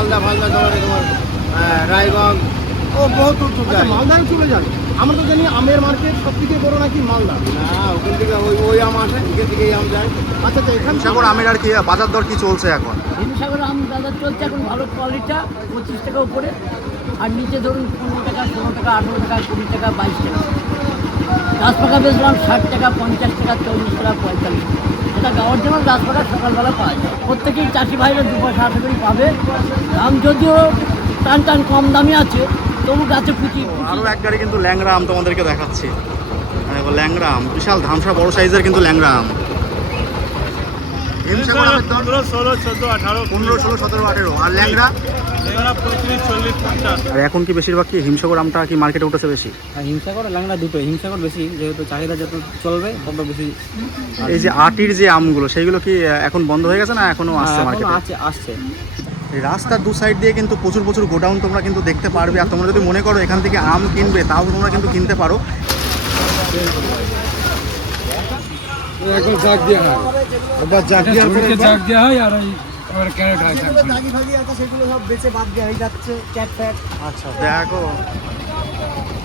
মালদা ফালদা তোমার তোমার রায়গঞ্জ ও বহুত দূর দূর যায়। মালদায় চলে যান। আমরা তো জানি আমের মার্কেট সব থেকে বড় নাকি মালদা। না ওখান থেকে ওই ওই আম আসে এখান থেকে এই আম যায়। আচ্ছা আচ্ছা এখান সাগর আমের আর কি বাজার দর কি চলছে এখন? হিমসাগর আম বাজার চলছে এখন ভালো কোয়ালিটা পঁচিশ টাকা উপরে। আর নিচে ধরুন পনেরো টাকা ষোলো টাকা আঠেরো টাকা কুড়ি টাকা বাইশ টাকা। গাছ পাকা বেচলাম ষাট টাকা পঞ্চাশ টাকা চল্লিশ টাকা পঁয়তাল্লিশ টাকা। এটা গাওয়ার জন্য গাছ পাকা সকালবেলা যায় প্রত্যেকেই চাষি ভাইরা দু পয়সা আশা করি পাবে। দাম যদিও টান টান কম দামি আছে তবু গাছে কুচি আরও এক গাড়ি কিন্তু ল্যাংরা আম তোমাদেরকে দেখাচ্ছি। দেখো ল্যাংরা আম বিশাল ধামসা বড় সাইজের কিন্তু ল্যাংরা আম হিমসাগর আমের পনেরো ষোলো চোদ্দ আঠারো পনেরো ষোলো সতেরো আঠেরো। আর ল্যাংরা আর এখন কি বেশিরভাগ কি হিমসাগর আমটা কি মার্কেটে উঠেছে বেশি? আর হিমসাগর আর ল্যাংড়া দুটো। হিমসাগর বেশি যেহেতু চাহিদা যত চলবে তত বেশি এই যে আটির যে আমগুলো সেইগুলো কি এখন বন্ধ হয়ে গেছে না এখনও আসছে হ্যাঁ, এখনও মার্কেটে আছে আসছে। রাস্তার দু সাইড দিয়ে কিন্তু প্রচুর প্রচুর গোডাউন তোমরা কিন্তু দেখতে পারবে। আর তোমরা যদি মনে করো এখান থেকে আম কিনবে তাও তোমরা কিন্তু কিনতে পারো। এখন জাগ দিয়ে হয়। জাগ দেওয়া হয় আর ওই ক্যারেট হয় দাগি ফাগি আছে সেগুলো সব বেচে বাদ দেওয়া হয়ে যাচ্ছে ক্যাট ফ্যাট। আচ্ছা দেখো।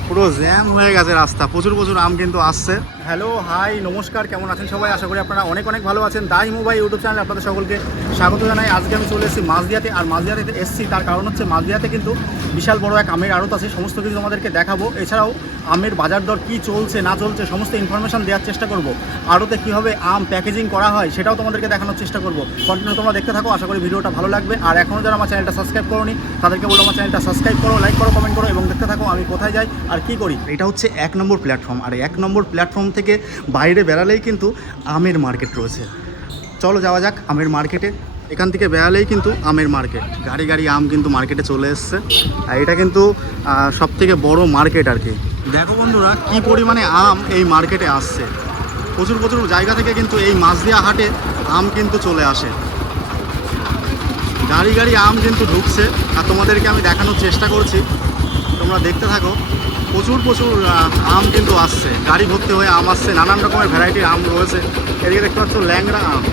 পুরো জ্যাম হয়ে গেছে রাস্তা। প্রচুর প্রচুর আম কিন্তু আসছে। হ্যালো, হাই, নমস্কার, কেমন আছেন সবাই? আশা করি আপনারা অনেক অনেক ভালো আছেন। দাই মোবাইল ইউটিউব চ্যানেলে আপনাদের সকলকে স্বাগত জানাই। আজকে আমি চলে এসেছি মাঝদিয়াতে, আর মাঝদিয়াতে এসেছি তার কারণ হচ্ছে মাঝদিয়াতে কিন্তু বিশাল বড় এক আমের আড়ত আছে। সমস্ত কিছু তোমাদেরকে দেখাবো। এছাড়াও আমের বাজার দর কী চলছে, না চলছে, সমস্ত ইনফরমেশন দেওয়ার চেষ্টা করব। আড়তে কীভাবে আম প্যাকেজিং করা হয়, সেটাও তোমাদেরকে দেখানোর চেষ্টা করব। কন্টিনিউ তোমরা দেখতে থাকো, আশা করি ভিডিওটা ভালো লাগবে। আর এখনও যারা আমার চ্যানেলটা সাবস্ক্রাইব করোনি, তাদেরকে বলো আমার চ্যানেলটা সাবস্ক্রাইব করো লাইক করো কমেন্ট করো, এবং দেখতে থাকো আমি কোথায় যাই আর কি করি? এটা হচ্ছে এক নম্বর প্ল্যাটফর্ম আর এক নম্বর প্ল্যাটফর্ম থেকে বাইরে বেরালেই কিন্তু আমের মার্কেট রয়েছে। চলো যাওয়া যাক আমের মার্কেটে এখান থেকে বেরালেই কিন্তু আমের মার্কেট গাড়ি গাড়ি আম কিন্তু মার্কেটে চলে এসছে। আর এটা কিন্তু সব থেকে বড় মার্কেট আর কি। দেখো বন্ধুরা, কি পরিমাণে আম এই মার্কেটে আসছে। প্রচুর প্রচুর জায়গা থেকে কিন্তু এই মাছদিয়া হাটে আম কিন্তু চলে আসে। গাড়ি গাড়ি আম কিন্তু ঢুকছে। আর তোমাদেরকে আমি দেখানোর চেষ্টা করছি। তোমরা দেখতে থাকো। প্রচুর প্রচুর আম কিন্তু আসছে। গাড়ি ভর্তি হয়ে আম আসছে, নানান রকমের ভ্যারাইটির আম রয়েছে। এদিকে দেখতে পাচ্ছ ল্যাংড়া আম।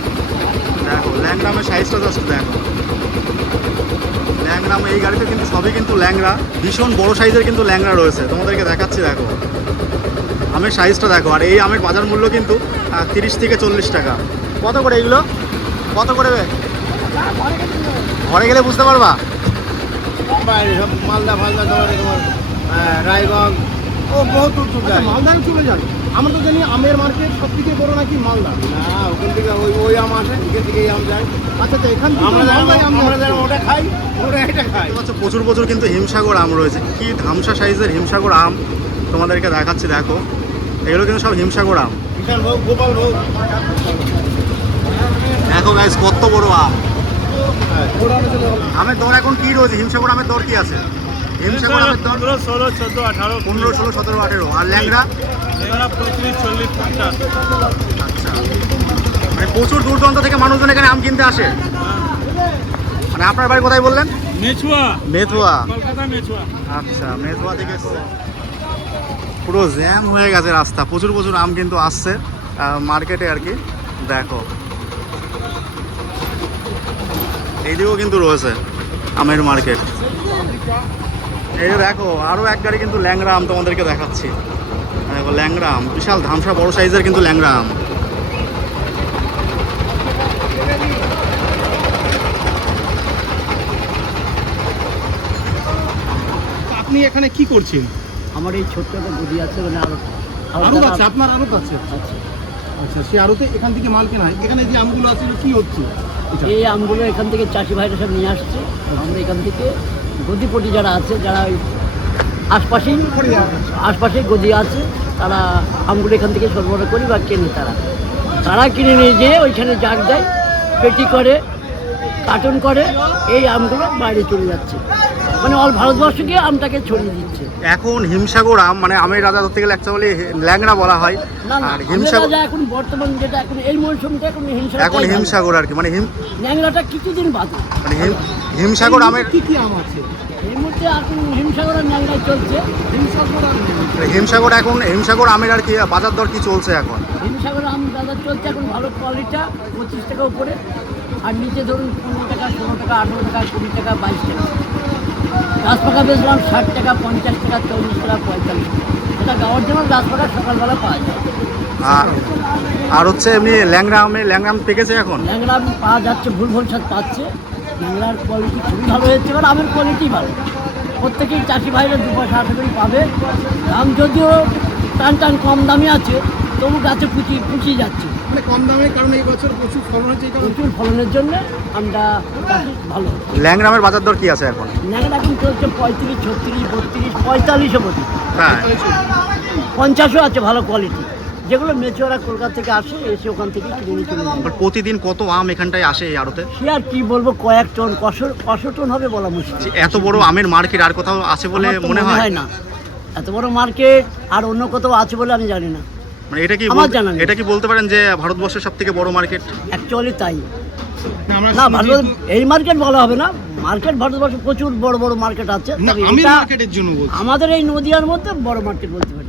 দেখো, ল্যাংড়া আমের সাইজটা জাস্ট দেখো। ল্যাংড়া এই গাড়িতে কিন্তু সবই কিন্তু ল্যাংড়া। ভীষণ বড় সাইজের কিন্তু ল্যাংড়া রয়েছে। তোমাদেরকে দেখাচ্ছি, দেখো। আমের সাইজটা দেখো। আর এই আমের বাজার মূল্য কিন্তু তিরিশ থেকে চল্লিশ টাকা। কত করে এগুলো? কত করে ঘরে গেলে বুঝতে পারবা? মালদা, ফালদা রায়গঞ্জ। ও বহুত দূর দূর আচ্ছা যায়। মালদায় চলে যান আমরা তো জানি আমের মার্কেট সব থেকে বড় নাকি মালদা। না ওখান থেকে ওই ওই আম আসে এখান থেকে আম যায়। আচ্ছা আচ্ছা এখান থেকে আমরা আমরা। যেমন ওটা খাই ওটা এটা খাই। পাচ্ছ প্রচুর প্রচুর কিন্তু হিমসাগর আম রয়েছে। কি ধামসা সাইজের হিমসাগর আম তোমাদেরকে দেখাচ্ছি দেখো। এগুলো কিন্তু সব হিমসাগর আম। গোপাল ভোগ। দেখো গাইজ কত বড় আম। আমের দর এখন কি রয়েছে? হিমসাগর আমের দর কি আছে? পনেরো ষোলো চোদ্দ আঠারো পনেরো ষোলো সতেরো আঠেরো। আর ল্যাংড়া? এগুলো পঁয়ত্রিশ চল্লিশ পঞ্চাশ। আচ্ছা। মানে প্রচুর দূর দূরান্ত থেকে মানুষজন এখানে আম কিনতে আসে। মানে আপনার বাড়ি কোথায় বললেন? মেছুয়া। মেথুয়া কলকাতা মেছুয়া। আচ্ছা মেথুয়া থেকে পুরো জ্যাম হয়ে গেছে রাস্তা। প্রচুর প্রচুর আম কিন্তু আসছে মার্কেটে আর কি। দেখো। এইদিকেও কিন্তু রয়েছে আমের মার্কেট। এই যে দেখো আরও এক গাড়ি কিন্তু ল্যাংড়া আম তোমাদেরকে দেখাচ্ছি। দেখো আম বিশাল ধামসা বড় সাইজের কিন্তু ল্যাংড়া আম আপনি এখানে কি করছেন? আমার এই ছোট্ট একটা গদি আছে মানে আরও আরও আছে আপনার আরও আছে আছে। আচ্ছা। সে আরোতে এখান থেকে মাল কেনা হয়। এখানে যে আমগুলো আছে কি হচ্ছে? এই আমগুলো এখান থেকে চাষি ভাইরা সব নিয়ে আসছে। আমরা এখান থেকে গদিপটি যারা আছে, যারা ওই আশপাশেই, আশপাশে গদি আছে, তারা আমগুলো এখান থেকে সরবরাহ করি বা কেনে তারা। তারা কিনে নিয়ে যেয়ে ওইখানে জাগ দেয়, পেটি করে, কার্টন করে, এই আমগুলো বাইরে চলে যাচ্ছে। মানে অল ভারতবর্ষকে আমটাকে ছড়িয়ে দিচ্ছে। এখন হিমসাগর আম মানে আমের রাজা ধরতে গেলে একটা বলে ল্যাংড়া বলা হয়। আর হিমসাগর এখন বর্তমান যেটা এখন এই মৌসুমটা এখন হিমসাগর এখন হিমসাগর আর কি মানে হিম ন্যাংরাটা কিছুদিন বাদে। মানে হিম হিমসাগর আমের কি কি আম আছে? এই মুহূর্তে এখন হিমসাগর আর ন্যাংরায় চলছে। হিমসাগর মানে হিমসাগর এখন হিমসাগর আমের আর কি বাজার দর কি চলছে এখন? হিমসাগর আম বাজার চলছে এখন ভালো কোয়ালিটা পঁচিশ টাকা উপরে। আর নিচে ধরুন পনেরো টাকা ষোলো টাকা আঠেরো টাকা কুড়ি টাকা বাইশ টাকা। গাছ পাকা বেচলাম ষাট টাকা পঞ্চাশ টাকা চল্লিশ টাকা পঁয়তাল্লিশ এটা গাওয়ার জন্য গাছ পাকা সকালবেলা পাওয়া যায়। আর আর হচ্ছে এমনি ল্যাংড়া আমে আম পেকেছে এখন? ল্যাংড়া পাওয়া যাচ্ছে ভুল ভুল সাথ পাচ্ছে। ল্যাংড়ার কোয়ালিটি খুবই ভালো হয়েছে এবার আমের কোয়ালিটি ভালো। প্রত্যেকেই চাষি ভাইরা দু পয়সা আশা করি পাবে। দাম যদিও টান টান কম দামে আছে তবু গাছে পুচি পুচিয়ে যাচ্ছে। মানে কম দামে কারণ এই বছর প্রচুর ফলন হয়েছে প্রচুর ফলনের জন্য আমরা ভালো। ল্যাংডামের বাজার দর কি আছে এখন? ল্যাংড়া এখন চলছে পঁয়ত্রিশ ছত্রিশ বত্রিশ পঁয়তাল্লিশও বটি। হ্যাঁ। পঞ্চাশও আছে ভালো কোয়ালিটি যেগুলো মেচোরা কলকাতা থেকে আসে এসে ওখান থেকে কিনে নিয়ে চলে যায় প্রতিদিন কত আম এখানটায় আসে এই আড়তে? সে আর কি বলব কয়েক টন কশো কশো টন হবে বলা মুশকিল। এত বড় আমের মার্কেট আর কোথাও আছে বলে মনে হয়? না। এত বড় মার্কেট আর অন্য কোথাও আছে বলে আমি জানি না। মানে এটা কি আমার বলতে- জানা নেই। এটা কি বলতে পারেন যে ভারতবর্ষের সব থেকে বড় মার্কেট অ্যাকচুয়ালি তাই। না, ভারত এই মার্কেট বলা হবে না। মার্কেট ভারতবর্ষে প্রচুর বড় বড় মার্কেট আছে। মার্কেটের জন্য আমাদের এই নদিয়ার মধ্যে বড় মার্কেট বলতে পারি।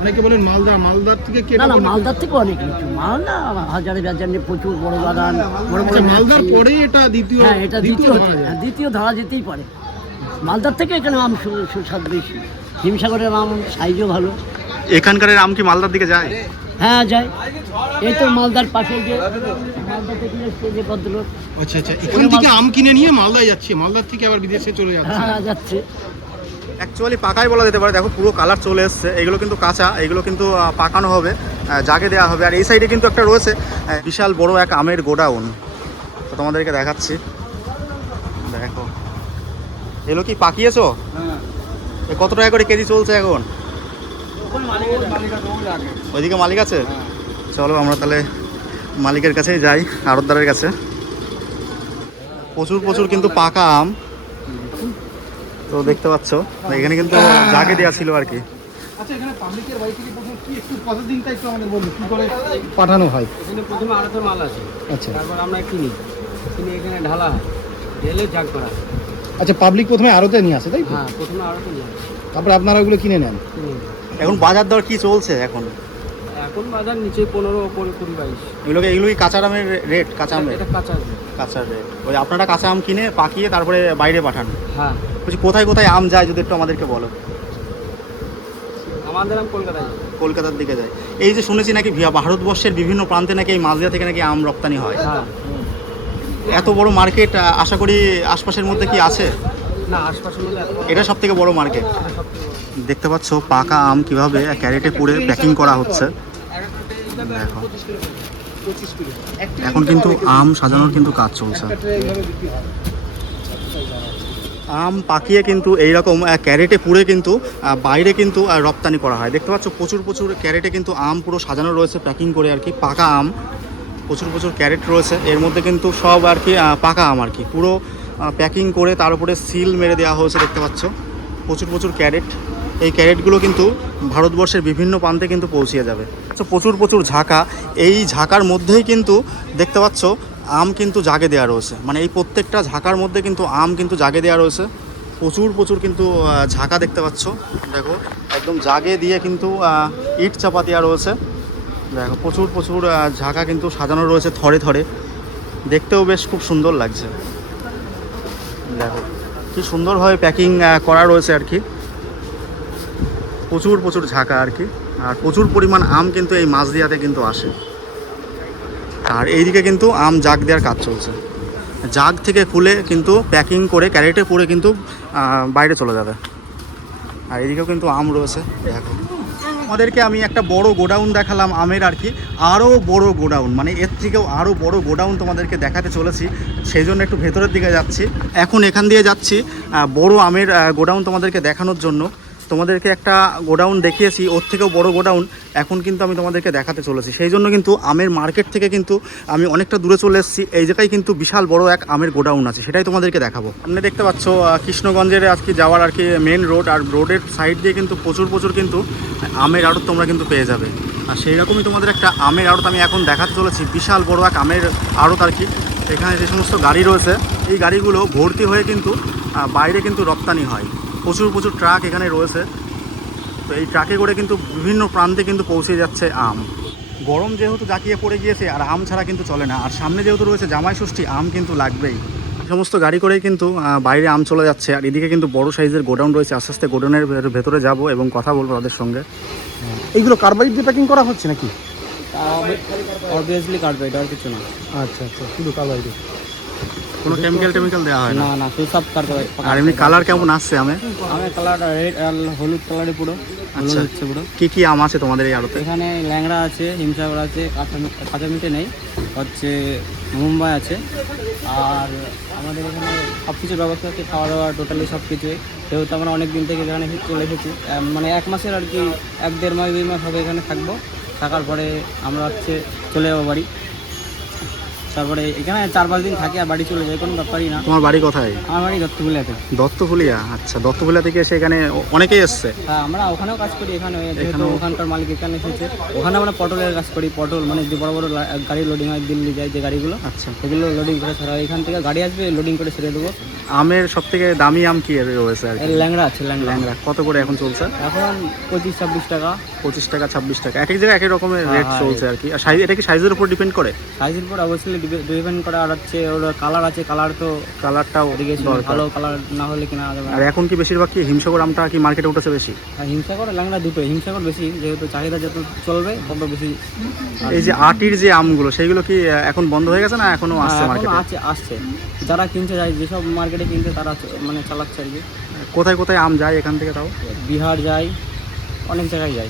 অনেকে বলেন মালদা মালদার থেকে কে না না মালদার থেকে অনেক কিছু মালদা হাজারে বাজারে প্রচুর বড় বাগান বড় বড় আচ্ছা মালদার। পরেই এটা দ্বিতীয় হ্যাঁ এটা দ্বিতীয়। হ্যাঁ, দ্বিতীয় ধরা যেতেই পারে। মালদার থেকে এখানে আম সু- সুস্বাদ বেশি। হিমসাগরের আম সাইজও ভালো। এখানকার আম কি মালদার দিকে যায়? হ্যাঁ যাই এই তো মালদার পাশে যে মালদা থেকে এসছে যে ভদ্রলোক। আচ্ছা আচ্ছা। এখান থেকে আম কিনে নিয়ে মালদায় যাচ্ছে। মালদার থেকে আবার বিদেশে চলে যাচ্ছে। হ্যাঁ যাচ্ছে। অ্যাকচুয়ালি পাকাই বলা যেতে পারে। দেখো পুরো কালার চলে এসছে। এগুলো কিন্তু কাঁচা। এগুলো কিন্তু পাকানো হবে জাগে দেওয়া হবে। আর এই সাইডে কিন্তু একটা রয়েছে বিশাল বড় এক আমের গোডাউন। তো তোমাদেরকে দেখাচ্ছি। দেখো। এগুলো কি পাকিয়েছো? এ কত টাকা করে কেজি চলছে এখন? ওইদিকে মালিক আছে? চলো আমরা তাহলে মালিকের কাছেই যাই আড়তদারের কাছে। প্রচুর প্রচুর কিন্তু পাকা আম। তো দেখতে পাচ্ছ এখানে কিন্তু জাগে দেওয়া ছিল আর কি। আচ্ছা এখানে পাবলিকের বাড়ি থেকে প্রথম কি একটু আমাদের বলুন কি করে পাঠানো হয়? এখানে প্রথমে আড়তে মাল আছে। আচ্ছা। তারপর আমরা কিনি। কিনে এখানে ঢালা হয়। ঢেলে ঝাঁক করা আচ্ছা পাবলিক প্রথমে আড়তে নিয়ে আসে তাই তো? হ্যাঁ প্রথমে আড়তে নিয়ে আসি, তারপরে আপনারা ওগুলো কিনে নেন? কিনে। এখন বাজার দর কি চলছে এখন? এখন বাজার নিচে পনেরো ওপরে কুড়ি বাইশ। এগুলোকে এগুলো কি কাঁচা আমের রেট কাঁচা আমের? এটা কাঁচা আছে। কাঁচা রেট ওই আপনারা কাঁচা আম কিনে পাকিয়ে তারপরে বাইরে পাঠান। হ্যাঁ। বলছি কোথায় কোথায় আম যায় যদি একটু আমাদেরকে বলো? আমাদের আম কলকাতায়। কলকাতার দিকে যায়। এই যে শুনেছি নাকি ভারতবর্ষের বিভিন্ন প্রান্তে নাকি এই মাছদিয়া থেকে নাকি আম রপ্তানি হয়? হ্যাঁ। এত বড় মার্কেট আশা করি আশপাশের মধ্যে কি আছে? না আশপাশের মধ্যে এটা সব থেকে বড়। মার্কেট। দেখতে পাচ্ছ পাকা আম কীভাবে ক্যারেটে পুড়ে প্যাকিং করা হচ্ছে। দেখো। এখন কিন্তু আম সাজানোর কিন্তু কাজ চলছে। আম পাকিয়ে কিন্তু এইরকম ক্যারেটে পুড়ে কিন্তু বাইরে কিন্তু রপ্তানি করা হয়। দেখতে পাচ্ছ, প্রচুর প্রচুর ক্যারেটে কিন্তু আম পুরো সাজানো রয়েছে প্যাকিং করে আর কি, পাকা আম। প্রচুর প্রচুর ক্যারেট রয়েছে। এর মধ্যে কিন্তু সব আর কি পাকা আম আর কি। পুরো প্যাকিং করে তার উপরে সিল মেরে দেওয়া হয়েছে, দেখতে পাচ্ছ। প্রচুর প্রচুর ক্যারেট। এই ক্যারেটগুলো কিন্তু ভারতবর্ষের বিভিন্ন প্রান্তে কিন্তু পৌঁছিয়ে যাবে। আচ্ছা প্রচুর প্রচুর ঝাঁকা। এই ঝাঁকার মধ্যেই কিন্তু দেখতে পাচ্ছ, আম কিন্তু জাগে দেওয়া রয়েছে। মানে এই প্রত্যেকটা ঝাঁকার মধ্যে কিন্তু আম কিন্তু জাগে দেওয়া রয়েছে। প্রচুর প্রচুর কিন্তু ঝাঁকা দেখতে পাচ্ছ। দেখো, একদম জাগে দিয়ে কিন্তু ইট চাপা দেওয়া রয়েছে। দেখো, প্রচুর প্রচুর ঝাঁকা কিন্তু সাজানো রয়েছে থরে থরে। দেখতেও বেশ খুব সুন্দর লাগছে। দেখো, কি সুন্দরভাবে প্যাকিং করা রয়েছে আর কি। প্রচুর প্রচুর ঝাঁকা আর কি। আর প্রচুর পরিমাণ আম কিন্তু এই মাছ দিয়াতে কিন্তু আসে। আর এইদিকে কিন্তু আম জাগ দেওয়ার কাজ চলছে। জাগ থেকে খুলে কিন্তু প্যাকিং করে ক্যারেটে পরে কিন্তু বাইরে চলে যাবে। আর এদিকেও কিন্তু আম রয়েছে, দেখো। আমাদেরকে আমি একটা বড় গোডাউন দেখালাম আমের আর কি আরও বড় গোডাউন। মানে এর থেকেও আরও বড় গোডাউন তোমাদেরকে দেখাতে চলেছি, সেই জন্য একটু ভেতরের দিকে যাচ্ছি। এখন এখান দিয়ে যাচ্ছি বড় আমের গোডাউন তোমাদেরকে দেখানোর জন্য। তোমাদেরকে একটা গোডাউন দেখিয়েছি, ওর থেকেও বড় গোডাউন, এখন কিন্তু আমি তোমাদেরকে দেখাতে চলেছি। সেই জন্য কিন্তু আমের মার্কেট থেকে কিন্তু আমি অনেকটা দূরে চলে এসেছি। এই জায়গায় কিন্তু বিশাল বড় এক আমের গোডাউন আছে, সেটাই তোমাদেরকে দেখাবো। আপনি দেখতে পাচ্ছ কৃষ্ণগঞ্জের আজকে যাওয়ার আর কি মেন রোড আর রোডের সাইড দিয়ে কিন্তু প্রচুর প্রচুর কিন্তু আমের আড়ত তোমরা কিন্তু পেয়ে যাবে। আর সেই রকমই তোমাদের একটা আমের আড়ত আমি এখন দেখাতে চলেছি, বিশাল বড় এক আমের আড়ত আর কি। এখানে যে সমস্ত গাড়ি রয়েছে, এই গাড়িগুলো ভর্তি হয়ে কিন্তু বাইরে কিন্তু রপ্তানি হয়। প্রচুর প্রচুর ট্রাক এখানে রয়েছে। তো এই ট্রাকে করে কিন্তু বিভিন্ন প্রান্তে কিন্তু পৌঁছে যাচ্ছে আম। গরম যেহেতু জাকিয়ে পড়ে গিয়েছে আর আম ছাড়া কিন্তু চলে না। আর সামনে যেহেতু রয়েছে জামাই ষষ্ঠী আম কিন্তু লাগবেই। সমস্ত গাড়ি করেই কিন্তু বাইরে আম চলে যাচ্ছে। আর এদিকে কিন্তু বড় সাইজের গোডাউন রয়েছে। আস্তে আস্তে গোডাউনের ভেতরে যাব এবং কথা বলব তাদের সঙ্গে। এইগুলো কার্বাইড দিয়ে প্যাকিং করা হচ্ছে নাকি? অবভিয়াসলি কাটবে এটা আর কিছু না। আচ্ছা আচ্ছা শুধু কার্বাইডে কোনো কেমিক্যাল টেমিক্যাল দেওয়া হয় না? না না শুধু সব কাটবে আর এমনি কালার কেমন আসছে আমে আমার কালার রেড আর হলুদ কালারে পুরো। আচ্ছা। হচ্ছে পুরো। কি কি আম আছে তোমাদের এই আড়তে? এখানে ল্যাংড়া আছে হিমসাগর আছে কাঁচা মিটে নেই। হচ্ছে মুম্বাই আছে। আর আমাদের এখানে সব কিছুর ব্যবস্থা আছে খাওয়া দাওয়া টোটালি সব কিছুই সেহেতু আমরা অনেক দিন থেকে এখানে চলে এসেছি মানে এক মাসের আর কি এক দেড় মাস দুই মাস হবে এখানে থাকব। থাকার পরে আমরা হচ্ছে চলে যাব বাড়ি। তারপরে এখানে চার পাঁচ দিন থাকি আর বাড়ি চলে যাই কোনো ব্যাপারই না। তোমার বাড়ি কোথায়? আমার বাড়ি দত্তপুলিয়াতে দত্তফুলিয়া আচ্ছা দত্তফুলিয়া থেকে এসে এখানে অনেকেই এসছে? তা আমরা ওখানেও কাজ করি এখানে যেহেতু ওখানকার মালিক এখানে এসেছে। ওখানে আমরা পটলের কাজ করি পটল মানে যে বড় বড় গাড়ি লোডিং হয় দিল্লি যায় যে গাড়িগুলো আচ্ছা। সেগুলো লোডিং করে ছাড়া হয়। এখান থেকে গাড়ি আসবে লোডিং করে ছেড়ে দেবো। আমের সব থেকে দামি আম কি রয়েছে আর ল্যাংড়া আছে ল্যাংড়া। ল্যাংড়া। কত করে এখন চলছে? এখন পঁচিশ ছাব্বিশ টাকা। পঁচিশ টাকা ছাব্বিশ টাকা। এক এক জায়গায় এক রকমের রেট হ্যাঁ, চলছে আর কি। আর সাইজ এটা কি সাইজের উপর ডিপেন্ড করে? সাইজের পর অবশ্যই ডিপেন্ড করে আর হচ্ছে ওর কালার আছে কালার তো কালারটাও ওদিকে ভালো কালার না হলে কিনা যাবে। আর এখন কি বেশিরভাগ কি হিমসাগর আমটা কি মার্কেটে উঠেছে বেশি? আর হিমসাগর ল্যাংড়া দুটোই হিমসাগর বেশি যেহেতু চাহিদা যত চলবে তত বেশি। এই যে আটির যে আমগুলো সেইগুলো কি এখন বন্ধ হয়ে গেছে না এখনও আসছে হ্যাঁ, মার্কেটে আছে আসছে। যারা কিনতে যায় যেসব মার্কেটে কিনতে তারা মানে চালাচ্ছে আর কি। কোথায় কোথায় আম যায় এখান থেকে তাও? বিহার যায় অনেক জায়গায় যায়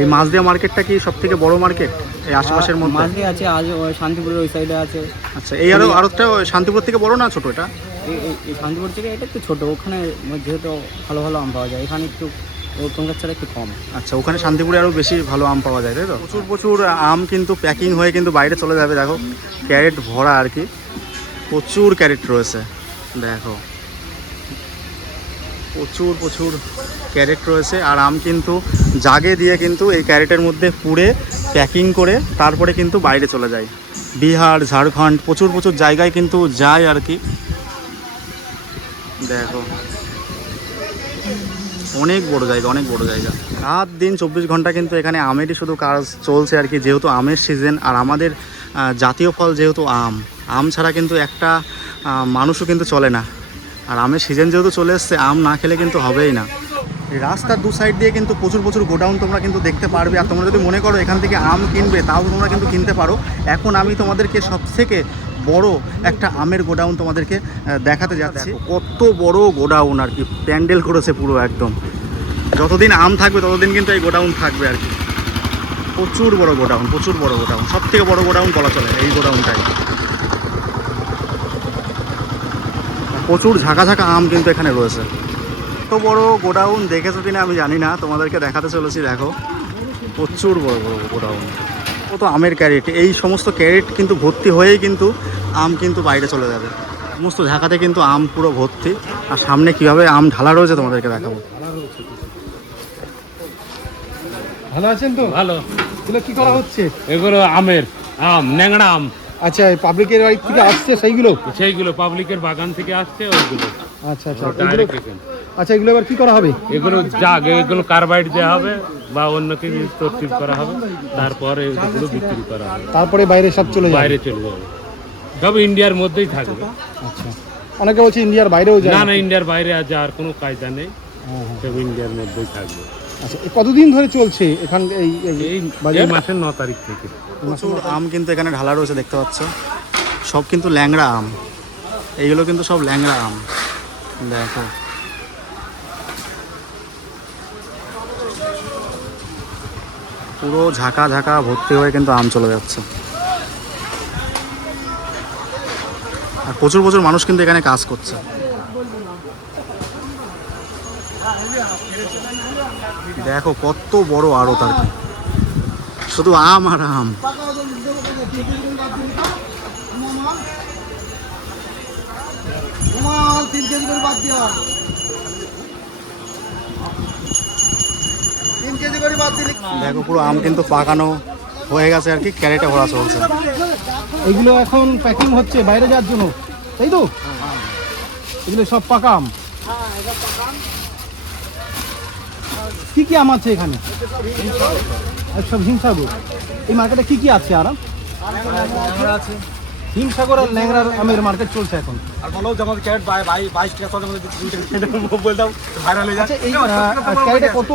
এই মাছদিয়া মার্কেটটা কি সব থেকে বড় মার্কেট এই আশেপাশের মধ্যে? মাঝে আছে আজ ওই শান্তিপুরের ওই সাইডে আছে। আচ্ছা এই আরও আরোটা শান্তিপুর থেকে বড় না ছোট এটা? এই শান্তিপুর থেকে এটা একটু ছোটো ওখানে যেহেতু ভালো ভালো আম পাওয়া যায় এখানে একটু ওখানকার ছাড়া একটু কম। আচ্ছা ওখানে শান্তিপুরে আরও বেশি ভালো আম পাওয়া যায় তাই তো? প্রচুর প্রচুর আম কিন্তু প্যাকিং হয়ে কিন্তু বাইরে চলে যাবে দেখো। ক্যারেট ভরা আর কি। প্রচুর ক্যারেট রয়েছে দেখো। প্রচুর প্রচুর ক্যারেট রয়েছে। আর আম কিন্তু জাগে দিয়ে কিন্তু এই ক্যারেটের মধ্যে পুড়ে প্যাকিং করে তারপরে কিন্তু বাইরে চলে যায়। বিহার, ঝাড়খণ্ড প্রচুর প্রচুর জায়গায় কিন্তু যায় আর কি। দেখো। অনেক বড় জায়গা, অনেক বড় জায়গা। রাত দিন চব্বিশ ঘণ্টা কিন্তু এখানে আমেরই শুধু কাজ চলছে আর কি, যেহেতু আমের সিজন আর আমাদের জাতীয় ফল যেহেতু আম আম ছাড়া কিন্তু একটা মানুষও কিন্তু চলে না। আর আমের সিজন যেহেতু চলে এসছে, আম না খেলে কিন্তু হবেই না। রাস্তার দু সাইড দিয়ে কিন্তু প্রচুর প্রচুর গোডাউন তোমরা কিন্তু দেখতে পারবে। আর তোমরা যদি মনে করো এখান থেকে আম কিনবে, তাও তোমরা কিন্তু কিনতে পারো। এখন আমি তোমাদেরকে সব থেকে বড় একটা আমের গোডাউন তোমাদেরকে দেখাতে যাচ্ছি। কত বড় গোডাউন আর কি, প্যান্ডেল করেছে পুরো একদম। যতদিন আম থাকবে, ততদিন কিন্তু এই গোডাউন থাকবে আর কি। প্রচুর বড় গোডাউন, প্রচুর বড় গোডাউন। সব থেকে বড় গোডাউন বলা চলে এই গোডাউনটাই। প্রচুর ঝাঁকা ঝাঁকা আম কিন্তু এখানে রয়েছে। এত বড় গোডাউন দেখেছ কিনা আমি জানি না তোমাদেরকে দেখাতে চলেছি দেখো। প্রচুর বড় বড় গোডাউন। কত আমের ক্যারেট এই সমস্ত ক্যারেট কিন্তু ভর্তি হয়েই কিন্তু আম কিন্তু বাইরে চলে যাবে। সমস্ত ঝাঁকাতে কিন্তু আম পুরো ভর্তি। আর সামনে কীভাবে আম ঢালা রয়েছে তোমাদেরকে দেখাবো। ভালো আছেন তো? ভালো। এগুলো কি করা হচ্ছে? এগুলো আমের আম ন্যাংড়া আম। আচ্ছা পাবলিকের বাড়ি থেকে আসছে সেইগুলো? সেইগুলো পাবলিকের বাগান থেকে আসছে ওইগুলো। আচ্ছা আচ্ছা ডাইরেক্ট আচ্ছা এগুলো এবার কি করা হবে? এগুলো যাক এগুলো কার্বাইড দেওয়া হবে বা অন্য কিছু তরতিব করা হবে। তারপরে এগুলো বিক্রি করা হবে। তারপরে বাইরে সব চলে যাবে? বাইরে চলে যাবে। সব ইন্ডিয়ার মধ্যেই থাকবে। আচ্ছা। অনেকে বলছে ইন্ডিয়ার বাইরেও যায় না না ইন্ডিয়ার বাইরে আর যাওয়ার কোনো কায়দা নেই। হ্যাঁ, হ্যাঁ। সব ইন্ডিয়ার মধ্যেই থাকবে। আচ্ছা এ কতদিন ধরে চলছে এখান এই এই এই বাজার? এই মাসের ন তারিখ থেকে। প্রচুর আম কিন্তু এখানে ঢালা রয়েছে দেখতে পাচ্ছ। সব কিন্তু ল্যাংড়া আম। এইগুলো কিন্তু সব ল্যাংড়া আম। দেখো। পুরো ঝাঁকা ঝাঁকা ভর্তি হয়ে কিন্তু আম চলে যাচ্ছে। আর প্রচুর প্রচুর মানুষ কিন্তু এখানে কাজ করছে। দেখো কত বড় আড়ত আর কি। শুধু আম আর আম। দেখো পুরো আম কিন্তু পাকানো হয়ে গেছে আর কি ক্যারেটে ভরা চলছে। এগুলো এখন প্যাকিং হচ্ছে বাইরে যাওয়ার জন্য। তাই তো? এগুলো সব পাকা আম। কি কি আম আছে এখানে? সব হিমসাগর এই মার্কেটে কি কি আছে আর হিমসাগর আর ল্যাংড়ার আমের মার্কেট চলছে এখন। আর বলো যেমন ক্যারেট বাইশ টাকা মধ্যে বলতাম ভাইরাল হয়ে আচ্ছা এই ক্যারেটে কত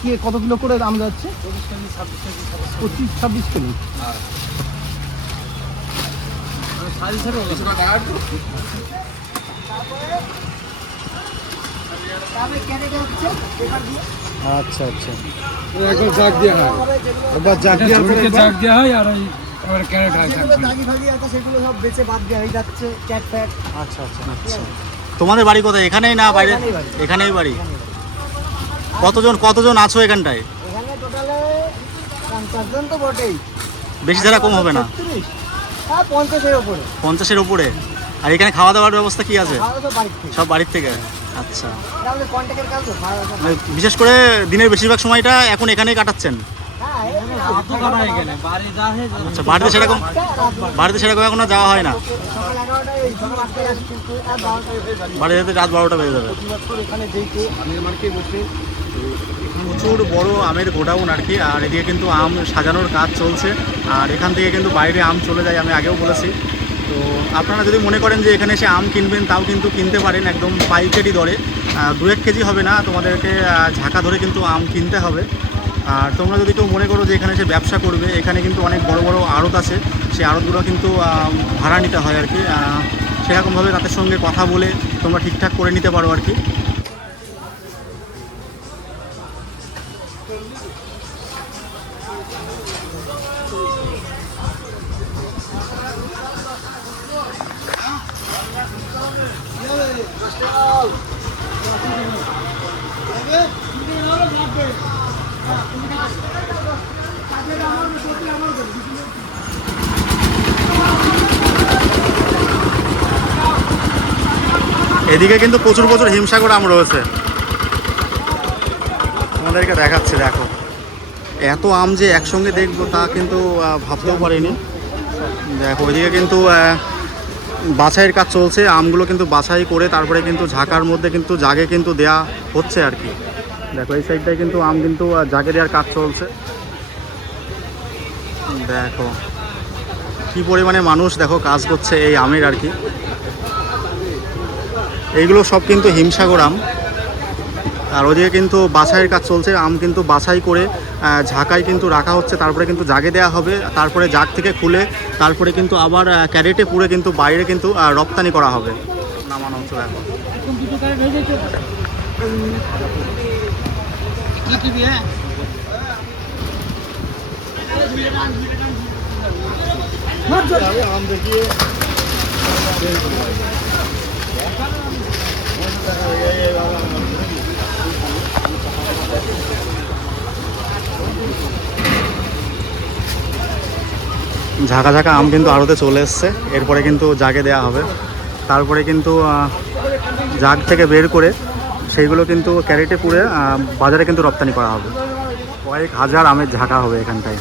কি কত কিলো করে দাম যাচ্ছে? পঁচিশ ছাব্বিশ কিলো আচ্ছা আচ্ছা। একবার জাগ দিয়ে হয়। একবার জাগ জাগ দেওয়া হয় আর ওই আবার ক্যারেট হয় আচ্ছা আচ্ছা। তোমাদের বাড়ি কোথায়? এখানেই না বাইরে? এখানেই বাড়ি। কতজন কতজন আছো এখানটায়? এখানে টোটালে পঞ্চাশ জন তো বটেই। বেশি ছাড়া কম হবে না? হ্যাঁ পঞ্চাশের ওপরে। পঞ্চাশের উপরে আর এখানে খাওয়া দাওয়ার ব্যবস্থা কি আছে? সব বাড়ির থেকে? আচ্ছা। বিশেষ করে দিনের বেশিরভাগ সময়টা এখন এখানেই কাটাচ্ছেন। আচ্ছা বাড়িতে সেরকম বাড়িতে সেরকম যাওয়া হয় না। সকাল এগারোটায় এই সকাল আটটায় আসছি কিন্তু আর বারোটায় বাড়ি যেতে রাত বারোটা বেজে যাবে। প্রচুর বড় আমের গোডাউন আর কি, আর এদিকে কিন্তু আম সাজানোর কাজ চলছে, আর এখান থেকে কিন্তু বাইরে আম চলে যায় আমি আগেও বলেছি। তো আপনারা যদি মনে করেন যে এখানে এসে আম কিনবেন, তাও কিন্তু কিনতে পারেন একদম পাইকারি দরে। দু এক কেজি হবে না, তোমাদেরকে ঝাঁকা ধরে কিন্তু আম কিনতে হবে। আর তোমরা যদি কেউ মনে করো যে এখানে এসে ব্যবসা করবে, এখানে কিন্তু অনেক বড় বড় আড়ত আছে। সেই আড়তগুলো কিন্তু ভাড়া নিতে হয় আর কি। সেরকমভাবে তাদের সঙ্গে কথা বলে তোমরা ঠিকঠাক করে নিতে পারো আর কি। এদিকে কিন্তু প্রচুর প্রচুর হিমসাগর আম রয়েছে। তোমাদেরকে দেখাচ্ছে, দেখো। এত আম যে একসঙ্গে দেখব তা কিন্তু ভাবতেও পারিনি। দেখো, ওইদিকে কিন্তু বাছাইয়ের কাজ চলছে। আমগুলো কিন্তু বাছাই করে তারপরে কিন্তু ঝাঁকার মধ্যে কিন্তু জাগে কিন্তু দেয়া হচ্ছে আর কি। দেখো, এই সাইডটায় কিন্তু আম কিন্তু জাগে দেওয়ার কাজ চলছে। দেখো, কি পরিমাণে মানুষ, দেখো, কাজ করছে এই আমের আর কি। এইগুলো সব কিন্তু হিমসাগর আম। আর ওদিকে কিন্তু বাছাইয়ের কাজ চলছে, আম কিন্তু বাছাই করে ঝাঁকায় কিন্তু রাখা হচ্ছে, তারপরে কিন্তু জাগে দেওয়া হবে, তারপরে জাগ থেকে খুলে, তারপরে কিন্তু আবার ক্যারেটে পুরে কিন্তু বাইরে কিন্তু রপ্তানি করা হবে। নামানো হচ্ছে দেখো ঝাঁকা ঝাঁকা আম কিন্তু আড়তে চলে এসছে। এরপরে কিন্তু জাগে দেওয়া হবে। তারপরে কিন্তু জাগ থেকে বের করে সেইগুলো কিন্তু ক্যারেটে পুরে বাজারে কিন্তু রপ্তানি করা হবে। কয়েক হাজার আমের ঝাঁকা হবে এখানটায়।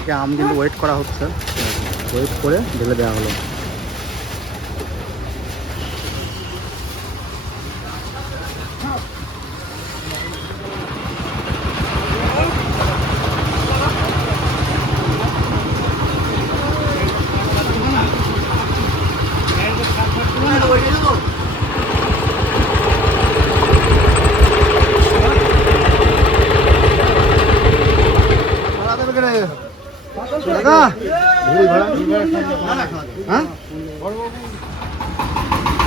এদিকে আম কিন্তু ওয়েট করা হচ্ছে। ওয়েট করে ঢেলে দেওয়া হলো।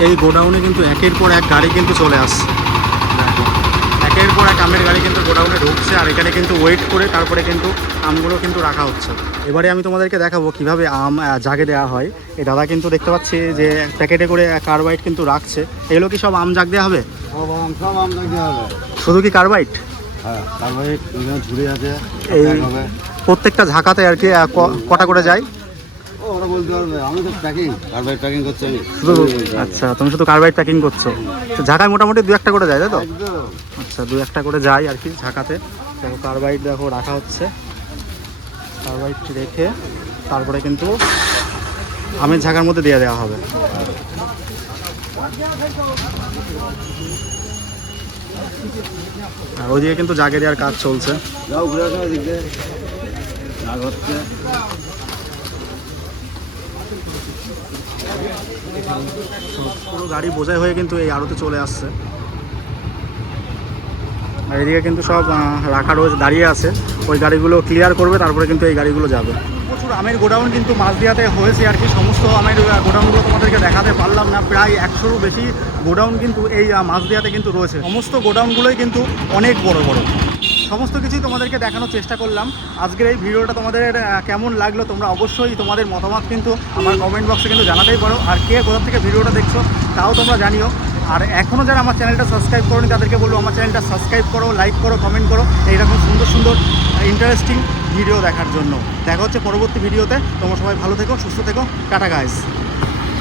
এই গোডাউনে কিন্তু একের পর এক গাড়ি কিন্তু চলে আসছে। একের পর এক আমের গাড়ি কিন্তু গোডাউনে ঢুকছে আর এখানে কিন্তু ওয়েট করে তারপরে কিন্তু আমগুলো কিন্তু রাখা হচ্ছে। এবারে আমি তোমাদেরকে দেখাবো কীভাবে আম জাগে দেওয়া হয়। এই দাদা কিন্তু দেখতে পাচ্ছি যে প্যাকেটে করে কার্বাইট কিন্তু রাখছে। এগুলো কি সব আম জাগ দেওয়া হবে? সব আম সব আম হবে। শুধু কি কার্বাইট হ্যাঁ ঝুড়ি আছে এই প্রত্যেকটা ঝাঁকাতে আর কি কটা করে যায়? ওরা বলতে পারবে আমি তো প্যাকিং কার্বাইড প্যাকিং করছি আমি। শুধু আচ্ছা তুমি শুধু কার্বাইড প্যাকিং করছ। তো ঝাঁকায় মোটামুটি দু একটা করে যায় তাই তো? আচ্ছা দু একটা করে যায় আর কি ঝাঁকাতে। দেখো কার্বাইড দেখো রাখা হচ্ছে। কার্বাইড রেখে তারপরে কিন্তু আমের ঝাঁকার মধ্যে দিয়ে দেওয়া হবে। আর ওইদিকে কিন্তু জাগে দেওয়ার কাজ চলছে যাও ঘুরে আসো ওদিকে রাগ হচ্ছে পুরো গাড়ি বোঝাই হয়ে কিন্তু এই আড়তে চলে আসছে। আর এদিকে কিন্তু সব রাখা রয়েছে, দাঁড়িয়ে আছে। ওই গাড়িগুলো ক্লিয়ার করবে, তারপরে কিন্তু এই গাড়িগুলো যাবে। প্রচুর আমের গোডাউন কিন্তু মাঝদিয়াতে হয়েছে আর কি। সমস্ত আমের গোডাউনগুলো তোমাদেরকে দেখাতে পারলাম না। প্রায় একশোরও বেশি গোডাউন কিন্তু এই মাঝদিয়াতে কিন্তু রয়েছে। সমস্ত গোডাউনগুলোই কিন্তু অনেক বড় বড়। সমস্ত কিছুই তোমাদেরকে দেখানোর চেষ্টা করলাম। আজকের এই ভিডিওটা তোমাদের কেমন লাগল তোমরা অবশ্যই তোমাদের মতামত কিন্তু আমার কমেন্ট বক্সে কিন্তু জানাতেই পারো। আর কে কোথা থেকে ভিডিওটা দেখছ তাও তোমরা জানিও। আর এখনও যারা আমার চ্যানেলটা সাবস্ক্রাইব করোনি তাদেরকে বলব, আমার চ্যানেলটা সাবস্ক্রাইব করো লাইক করো কমেন্ট করো। এইরকম সুন্দর সুন্দর ইন্টারেস্টিং ভিডিও দেখার জন্য। দেখা হচ্ছে পরবর্তী ভিডিওতে তোমরা সবাই ভালো থেকো, সুস্থ থেকো। Tata guys